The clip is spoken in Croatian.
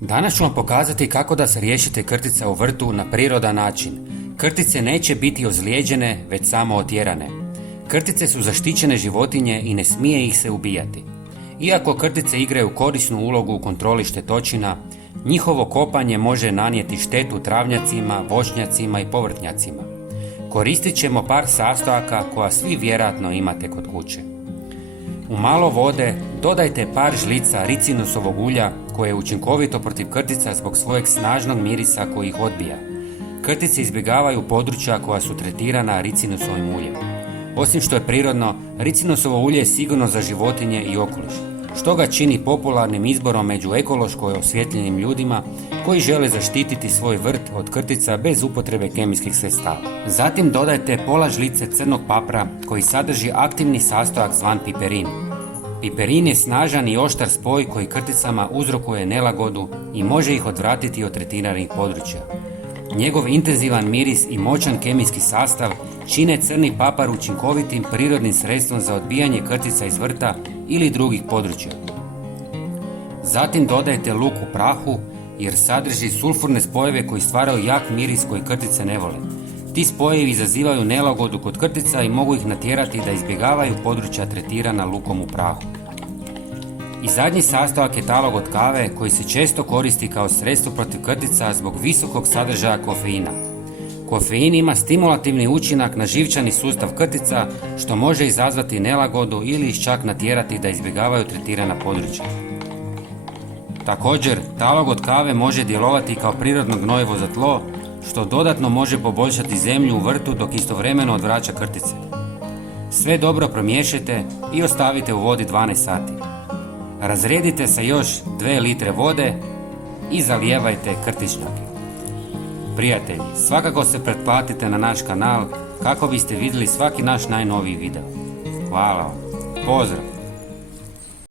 Danas ću vam pokazati kako da se riješite krtica u vrtu na prirodan način. Krtice neće biti ozlijeđene, već samo otjerane. Krtice su zaštićene životinje i ne smije ih se ubijati. Iako krtice igraju korisnu ulogu u kontroli štetočina, njihovo kopanje može nanijeti štetu travnjacima, voćnjacima i povrtnjacima. Koristit ćemo par sastojaka koja svi vjerojatno imate kod kuće. U malo vode dodajte par žlica ricinusovog ulja koje je učinkovito protiv krtica zbog svojeg snažnog mirisa koji ih odbija. Krtice izbjegavaju područja koja su tretirana ricinusovim uljem. Osim što je prirodno, ricinusovo ulje je sigurno za životinje i okoliš, što ga čini popularnim izborom među ekološko osvjetljenim ljudima koji žele zaštititi svoj vrt od krtica bez upotrebe kemijskih sredstava. Zatim dodajte pola žlice crnog papra koji sadrži aktivni sastojak zvan piperin. Piperin je snažan i oštar spoj koji krticama uzrokuje nelagodu i može ih odvratiti od tretiranih područja. Njegov intenzivan miris i moćan kemijski sastav čine crni papar učinkovitim prirodnim sredstvom za odbijanje krtica iz vrta ili drugih područja. Zatim dodajte luk u prahu jer sadrži sulfurne spojeve koji stvaraju jak miris koji krtice ne vole. Ti spojevi izazivaju nelagodu kod krtica i mogu ih natjerati da izbjegavaju područja tretirana lukom u prahu. I zadnji sastojak je talog od kave koji se često koristi kao sredstvo protiv krtica zbog visokog sadržaja kofeina. Kofein ima stimulativni učinak na živčani sustav krtica što može izazvati nelagodu ili ih čak natjerati da izbjegavaju tretirana područja. Također, talog od kave može djelovati kao prirodno gnojivo za tlo što dodatno može poboljšati zemlju u vrtu dok istovremeno odvraća krtice. Sve dobro promiješajte i ostavite u vodi 12 sati. Razredite sa još 2 litre vode i zalijevajte krtičnjake. Prijatelji, svakako se pretplatite na naš kanal kako biste vidjeli svaki naš najnoviji video. Hvala vam. Pozdrav!